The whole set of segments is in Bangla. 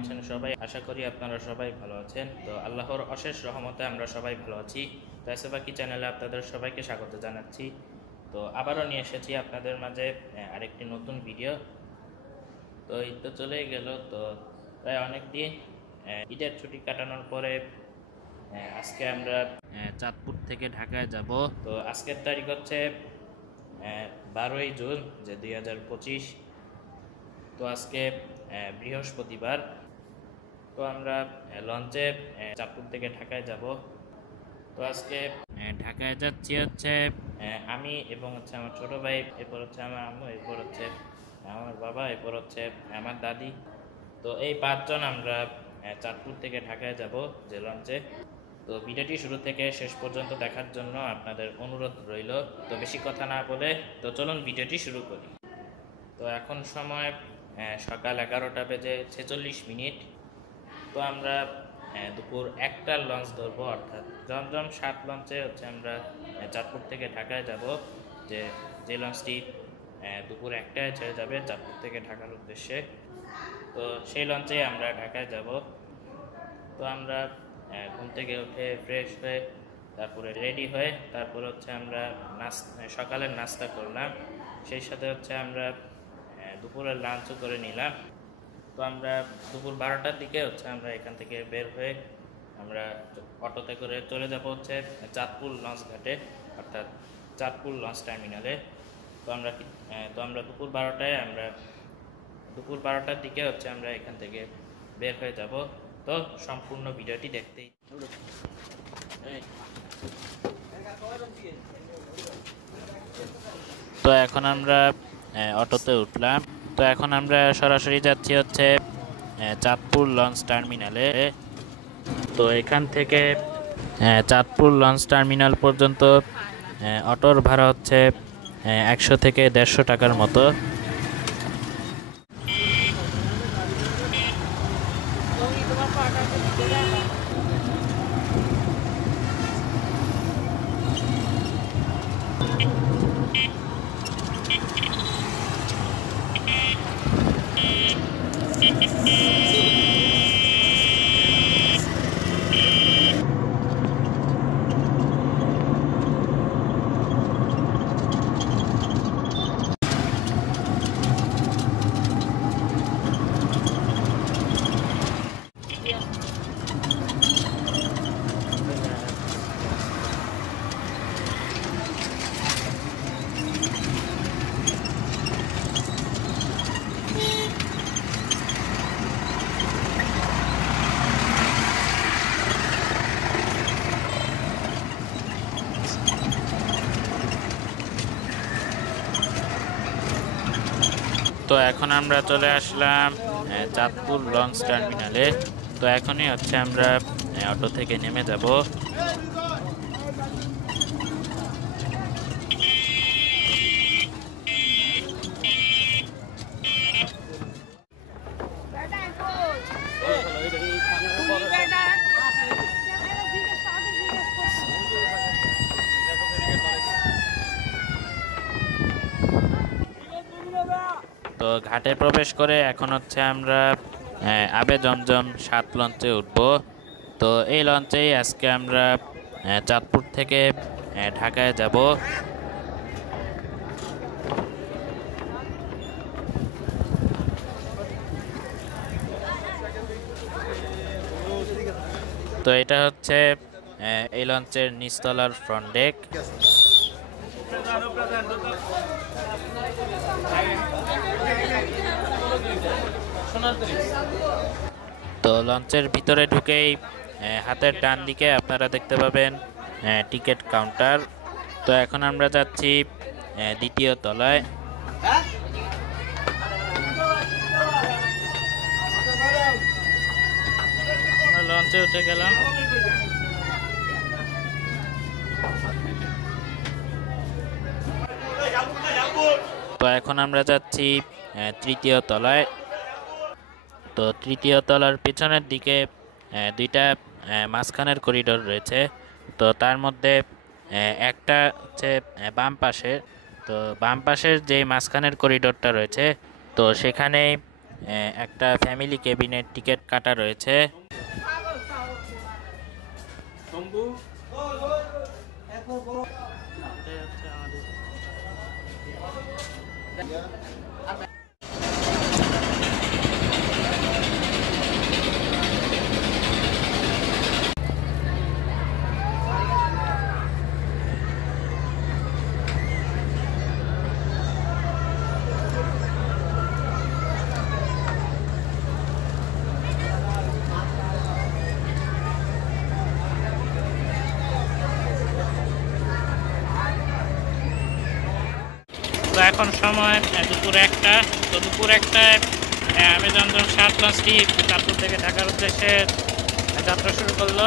আছেন সবাই? আশা করি আপনারা সবাই ভালো আছেন। তো আল্লাহর অশেষ রহমতে আমরা সবাই ভালো আছি। তো এসে বাকি চ্যানেলে আপনাদের সবাইকে স্বাগত জানাচ্ছি। তো আবারও নিয়ে এসেছি আপনাদের মাঝে আরেকটি নতুন ভিডিও। তো এই তো চলেই গেল, তো প্রায় অনেক দিন ঈদের ছুটি কাটানোর পরে আজকে আমরা চাঁদপুর থেকে ঢাকায় যাব। তো আজকের তারিখ হচ্ছে 12ই জুন যে 2025। তো আজকে বৃহস্পতিবার। তো আমরা লঞ্চে চাঁদপুর থেকে ঢাকায় যাব। তো আজকে ঢাকায় যাচ্ছি হচ্ছে আমি এবং হচ্ছে আমার ছোট ভাই, এরপর হচ্ছে আমার আম্মু, এরপর হচ্ছে আমার বাবা, এরপর হচ্ছে আমার দাদি। তো এই 5 জন আমরা চাঁদপুর থেকে ঢাকায় যাব যে লঞ্চে। তো ভিডিওটি শুরু থেকে শেষ পর্যন্ত দেখার জন্য আপনাদের অনুরোধ রইল। তো বেশি কথা না বলে তো চলুন ভিডিওটি শুরু করি। তো এখন সময় সকাল 11টা বেজে 46 মিনিট। তো আমরা দুপুর 1টার লঞ্চ ধরবো, অর্থাৎ জমজম 7 লঞ্চে হচ্ছে আমরা চাঁদপুর থেকে ঢাকায় যাব। যে লঞ্চটি দুপুর 1টায় ছেড়ে যাবে চাঁদপুর থেকে ঢাকার উদ্দেশ্যে। তো সেই লঞ্চে আমরা ঢাকায় যাব। তো আমরা ঘুম থেকে উঠে ফ্রেশ হয়ে তারপরে রেডি হয়ে তারপরে হচ্ছে আমরা সকালের নাস্তা করলাম। সেই সাথে হচ্ছে আমরা দুপুরের লাঞ্চও করে নিলাম। তো আমরা দুপুর 12টার দিকে হচ্ছে আমরা এখান থেকে বের হয়ে আমরা অটোতে করে চলে যাব হচ্ছে চাঁদপুর লঞ্চ ঘাটে, অর্থাৎ চাঁদপুর লঞ্চ টার্মিনালে। তো আমরা দুপুর 12টার দিকে হচ্ছে আমরা এখান থেকে বের হয়ে যাব। তো সম্পূর্ণ ভিডিওটি দেখতেই। তো এখন আমরা অটোতে উঠলাম। তো এখন আমরা সরাসরি যাচ্ছি হচ্ছে চাঁদপুর লঞ্চ টার্মিনালে। তো এখান থেকে চাঁদপুর লঞ্চ টার্মিনাল পর্যন্ত অটোর ভাড়া হচ্ছে 100 থেকে 150 টাকার মতো। তো এখন আমরা চলে আসলাম চাঁদপুর লঞ্চ টার্মিনালে। তো এখনই হচ্ছে আমরা অটো থেকে নেমে যাব। তো ঘাটে প্রবেশ করে এখন হচ্ছে আমরা আবে জমজম 7 লঞ্চে উঠব। তো এই লঞ্চেই আজকে আমরা চাঁদপুর থেকে ঢাকায় যাব। তো এটা হচ্ছে এই লঞ্চের নিচতলার ফ্রন্ট ডেক। তো লঞ্চের ভিতরে ঢুকেই হাতের ডান দিকে আপনারা দেখতে পাবেন টিকিট কাউন্টার। তো এখন আমরা যাচ্ছি 2য় তলায়। আমরা লঞ্চে উঠে গেলাম। তো এখন আমরা যাচ্ছি 3য় তলায়। তো 3য় তলার পিছনের দিকে 2টা মাঝখানের করিডোর রয়েছে। তো তার মধ্যে একটা হচ্ছে বাম পাশে। তো বাম পাশের যে মাঝখানের করিডোরটা রয়েছে, তো সেখানে একটা ফ্যামিলি কেবিনের টিকিট কাটা রয়েছে। তো এখন সময় দুপুর একটা। তো দুপুর একটায় অ্যামাজন 7 লঞ্চটি চাঁদপুর থেকে ঢাকার উদ্দেশ্যে যাত্রা শুরু করলো।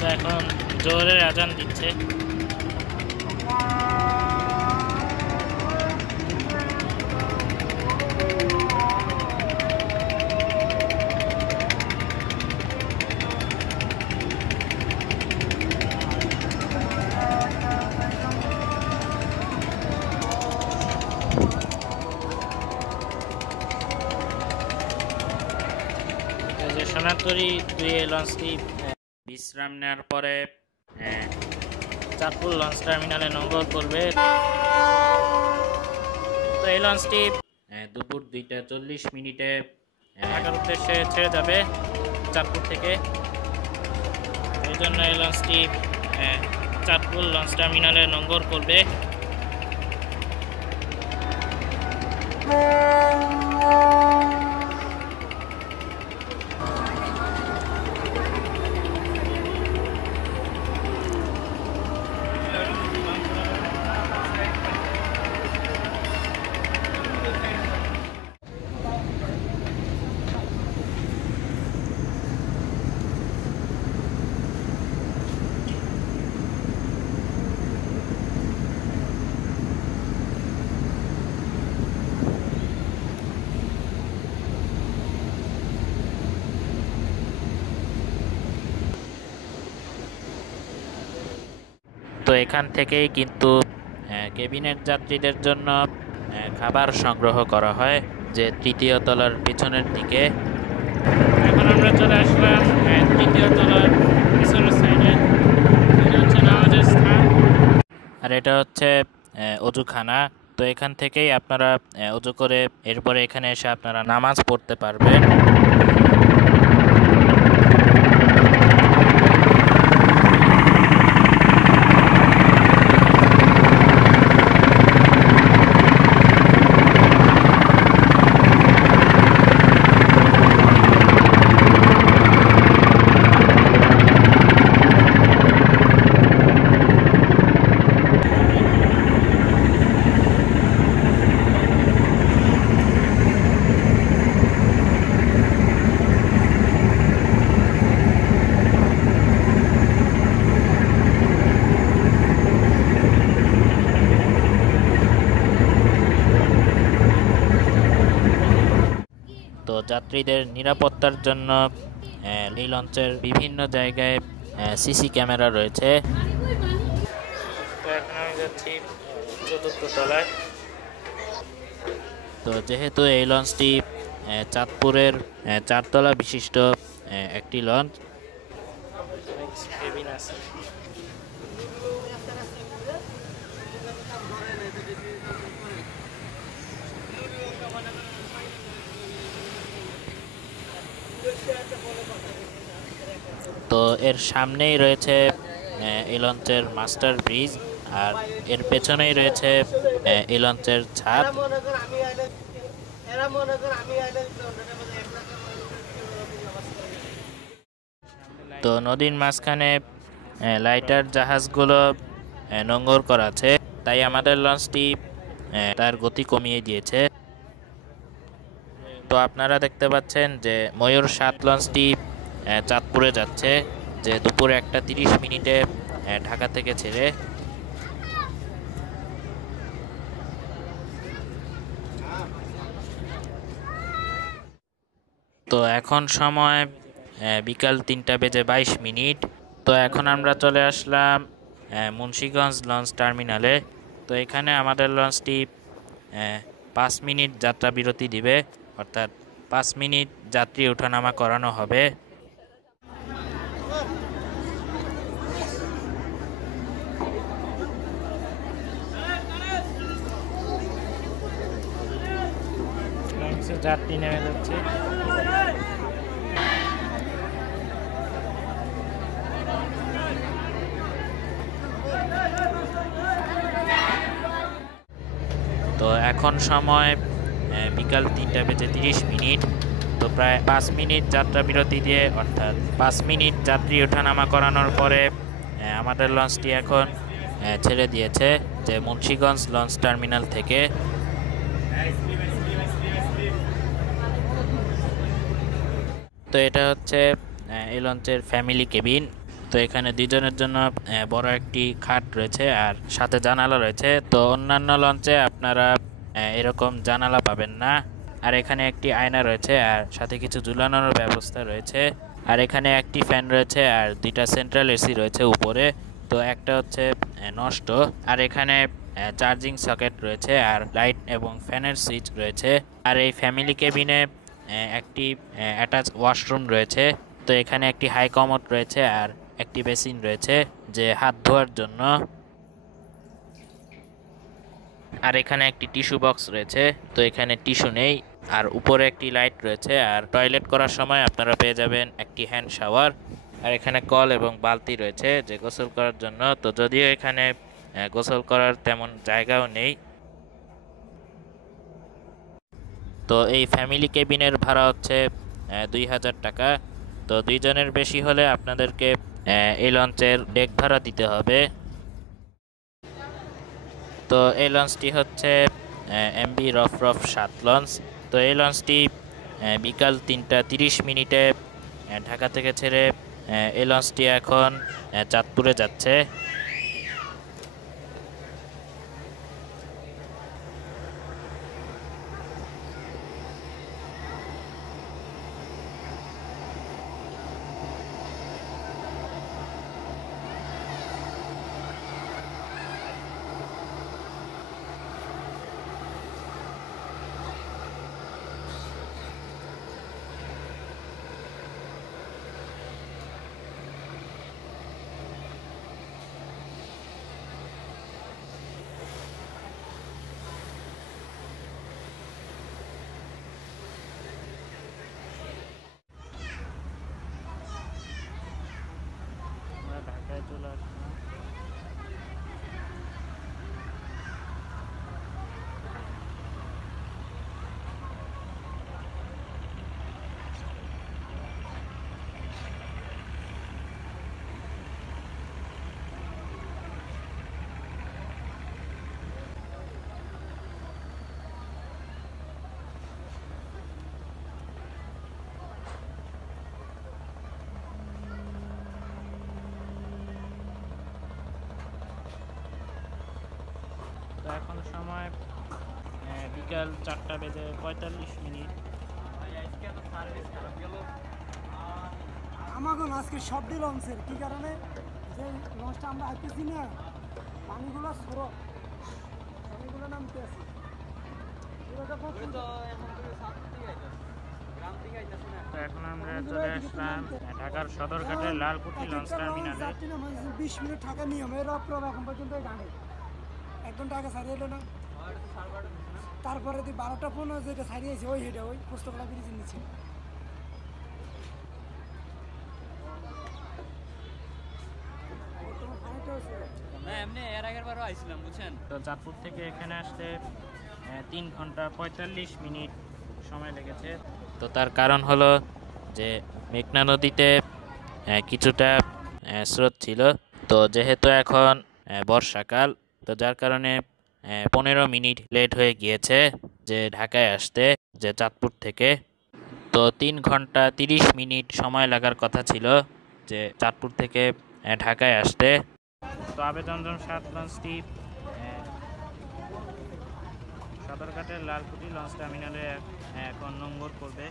তো এখন জোহরের আজান দিচ্ছে। যে সোনাতরি 2 লঞ্চটি বিশ্রাম নেওয়ার পরে চাঁদপুর লঞ্চ টার্মিনালে নোঙ্গর করবে। তো এই লঞ্চটি দুপুর 2:40 ঢাকার উদ্দেশ্যে ছেড়ে যাবে চাঁদপুর থেকে। এই জন্য এই লঞ্চটি চাঁদপুর লঞ্চ টার্মিনালে নোঙ্গর করবে। তো এখান থেকেই কিন্তু কেবিনের যাত্রীদের জন্য খাবার সংগ্রহ করা হয়, যে 3য় তলার পিছনের দিকে। এখন আমরা চলে আসলাম 3য় তলার পিছনের সাইডে। এটা হচ্ছে নামাজের স্থান আর এটা হচ্ছে অজুখানা। তো এখান থেকেই আপনারা অজু করে এরপরে এখানে এসে আপনারা নামাজ পড়তে পারবেন। তো যাত্রীদের নিরাপত্তার জন্য এই লঞ্চের বিভিন্ন জায়গায় সিসি ক্যামেরা রয়েছে। তো এখন আমি যাচ্ছি 4র্থ তলায়। তো যেহেতু এই লঞ্চটি চাঁদপুরের 4 তলা বিশিষ্ট একটি লঞ্চ, কেবিন আছে। তো এর সামনেই রয়েছে এই লঞ্চের মাস্টার ব্রিজ, আর এর পেছনেই রয়েছে এই লঞ্চের ছাদ। তো নদীর মাঝখানে লাইটার জাহাজগুলো নোঙর করা আছে, তাই আমাদের লঞ্চটি তার গতি কমিয়ে দিয়েছে। তো আপনারা দেখতে পাচ্ছেন যে ময়ূর 7 লঞ্চটি চাঁদপুরে যাচ্ছে, যে দুপুর 1:30 ঢাকা থেকে ছেড়ে। তো এখন সময় বিকাল 3:22। তো এখন আমরা চলে আসলাম মুন্সিগঞ্জ লঞ্চ টার্মিনালে। তো এখানে আমাদের লঞ্চটি 5 মিনিট যাত্রা বিরতি দিবে, অর্থাৎ 5 মিনিট যাত্রী ওঠানামা করানো হবে। যাত্রী নেমে যাচ্ছে। তো এখন সময় বিকাল 3:30। তো প্রায় 5 মিনিট যাত্রা বিরতি দিয়ে, অর্থাৎ 5 মিনিট যাত্রী ওঠানামা করানোর পরে আমাদের লঞ্চটি এখন ছেড়ে দিয়েছে যে মুন্সিগঞ্জ লঞ্চ টার্মিনাল থেকে। তো এটা হচ্ছে এই লঞ্চের ফ্যামিলি কেবিন। তো এখানে 2 জনের জন্য বড় একটি খাট রয়েছে আর সাথে জানালা রয়েছে। তো অন্যান্য লঞ্চে আপনারা এরকম জানালা পাবেন না। আর এখানে একটি আয়না রয়েছে আর সাথে কিছু ঝুলানোর ব্যবস্থা রয়েছে। আর এখানে একটি ফ্যান রয়েছে আর 2টা সেন্ট্রাল এসি রয়েছে উপরে। তো একটা হচ্ছে নষ্ট। আর এখানে চার্জিং সকেট রয়েছে আর লাইট এবং ফ্যানের সুইচ রয়েছে। আর এই ফ্যামিলি কেবিনে একটি অ্যাটাচ ওয়াশরুম রয়েছে। তো এখানে একটি হাই কমোড রয়েছে আর একটি বেসিন রয়েছে যে হাত ধোয়ার জন্য। আর এখানে একটি টিস্যু বক্স রয়েছে। তো এখানে টিস্যু নেই। আর উপরে একটি লাইট রয়েছে আর টয়লেট করার সময় আপনারা পেয়ে যাবেন একটি হ্যান্ড শাওয়ার। আর এখানে কল এবং বালতি রয়েছে যে গোসল করার জন্য। তো যদিও এখানে গোসল করার তেমন জায়গাও নেই। তো এই ফ্যামিলি কেবিনের ভাড়া হচ্ছে 2000 টাকা। তো 2 জনের বেশি হলে আপনাদেরকে এই লঞ্চের ডেক ভাড়া দিতে হবে। তো এই লঞ্চটি হচ্ছে এমবি রফরফ 7 লঞ্চ। তো এই লঞ্চটি বিকাল 3:30 ঢাকা থেকে ছেড়ে এই লঞ্চটি এখন চাঁদপুরে যাচ্ছে। ঢাকায় চলে আসলাম। তো এখন সময় বিকাল 4:45। আমাকে আজকে সব দিয়ে লঞ্চের কি কারণে যে লঞ্চটা আমরা আইতেছি না, পানিগুলো সরো, পানিগুলো নামতে আছে। তো এখন আমরা চলে আসলাম ঢাকার সদরঘাটের লালকুঠি লঞ্চ টার্মিনালে। 20 মিনিট থাকা নিয়ম এর এখন পর্যন্ত গানে 1 ঘন্টা আগে ছাড়িয়ে এলো না। তারপরে 12:15 যেটা ছাড়িয়েছে ওই হেডে ওই পুস্তকলা ব্রিজের নিচে। তো চাঁদপুর থেকে এখানে আসতে 3 ঘন্টা 45 মিনিট সময় লেগেছে। তো তার কারণ হলো যে মেঘনা নদীতে কিছুটা স্রোত ছিল। তো যেহেতু এখন বর্ষাকাল, তো যার কারণে 15 মিনিট লেট হয়ে গিয়েছে যে ঢাকায় আসতে, যে চাঁদপুর থেকে। তো 3 ঘন্টা 30 মিনিট সময় লাগার কথা ছিল যে চাঁদপুর থেকে ঢাকায় আসতে। তো আবেদনজন 7 লঞ্চটি সদরঘাটের লালকুটি লঞ্চ টার্মিনালে এখন নোঙ্গর করবে।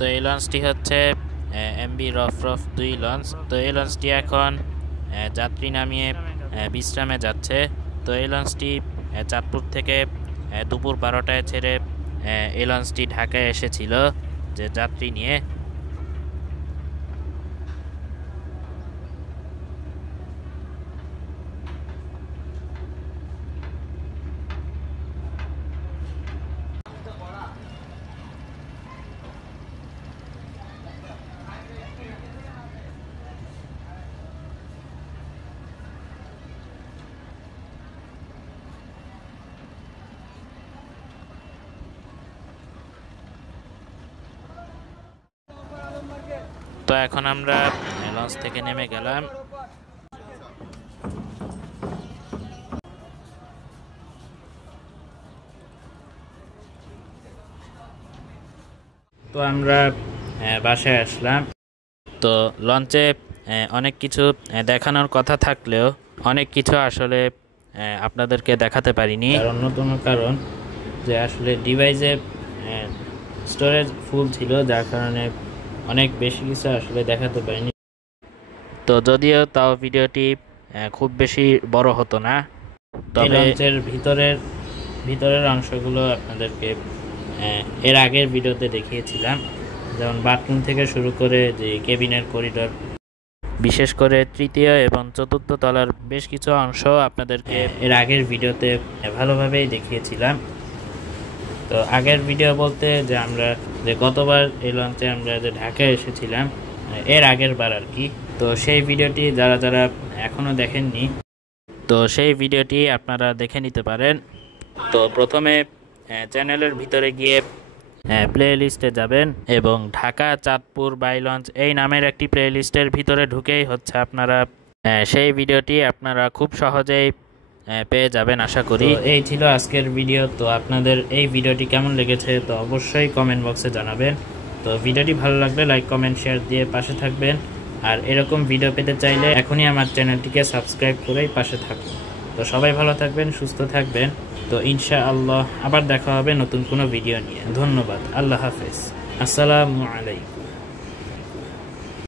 তো এই লঞ্চটি হচ্ছে এমবি রফরফ 2 লঞ্চ। তো এই লঞ্চটি এখন যাত্রী নামিয়ে বিশ্রামে যাচ্ছে। তো এই লঞ্চটি চাঁদপুর থেকে দুপুর 12টায় ছেড়ে এই লঞ্চটি ঢাকায় এসেছিল যে যাত্রী নিয়ে। তো এখন আমরা লঞ্চ থেকে নেমে গেলাম। তো আমরা বাসায় আসলাম। তো লঞ্চে অনেক কিছু দেখানোর কথা থাকলেও অনেক কিছু আসলে আপনাদেরকে দেখাতে পারিনি। আর অন্যতম কারণ যে আসলে ডিভাইসে স্টোরেজ ফুল ছিল, যার কারণে অনেক বেশি কিছু আসলে দেখাতে পারিনি। তো যদিও তাও ভিডিওটি খুব বেশি বড় হতো না, তবে লঞ্চের ভিতরের অংশগুলো আপনাদেরকে এর আগের ভিডিওতে দেখিয়েছিলাম, যেমন বাথরুম থেকে শুরু করে যে কেবিনের করিডোর, বিশেষ করে তৃতীয় এবং চতুর্থ তলার বেশ কিছু অংশ আপনাদেরকে এর আগের ভিডিওতে ভালোভাবেই দেখিয়েছিলাম। তো আগের ভিডিও বলতে যে আমরা যে গতবার এই লঞ্চে আমরা যে ঢাকায় এসেছিলাম এর আগের বার আর কি, তো সেই ভিডিওটি যারা যারা এখনও দেখেননি, তো সেই ভিডিওটি আপনারা দেখে নিতে পারেন। তো প্রথমে চ্যানেলের ভিতরে গিয়ে প্লে লিস্টে যাবেন এবং ঢাকা চাঁদপুর বাই লঞ্চ এই নামের একটি প্লে লিস্টের ভিতরে ঢুকেই হচ্ছে আপনারা সেই ভিডিওটি আপনারা খুব সহজেই পেয়ে যাবেন আশা করি। এই ছিল আজকের ভিডিও। তো আপনাদের এই ভিডিওটি কেমন লেগেছে তো অবশ্যই কমেন্ট বক্সে জানাবেন। তো ভিডিওটি ভালো লাগলে লাইক কমেন্ট শেয়ার দিয়ে পাশে থাকবেন। আর এরকম ভিডিও পেতে চাইলে এখনই আমার চ্যানেলটিকে সাবস্ক্রাইব করেই পাশে থাকুন। তো সবাই ভালো থাকবেন, সুস্থ থাকবেন। তো ইনশাআল্লাহ আবার দেখা হবে নতুন কোনো ভিডিও নিয়ে। ধন্যবাদ, আল্লাহ হাফেজ, আসসালামু আলাইকুম।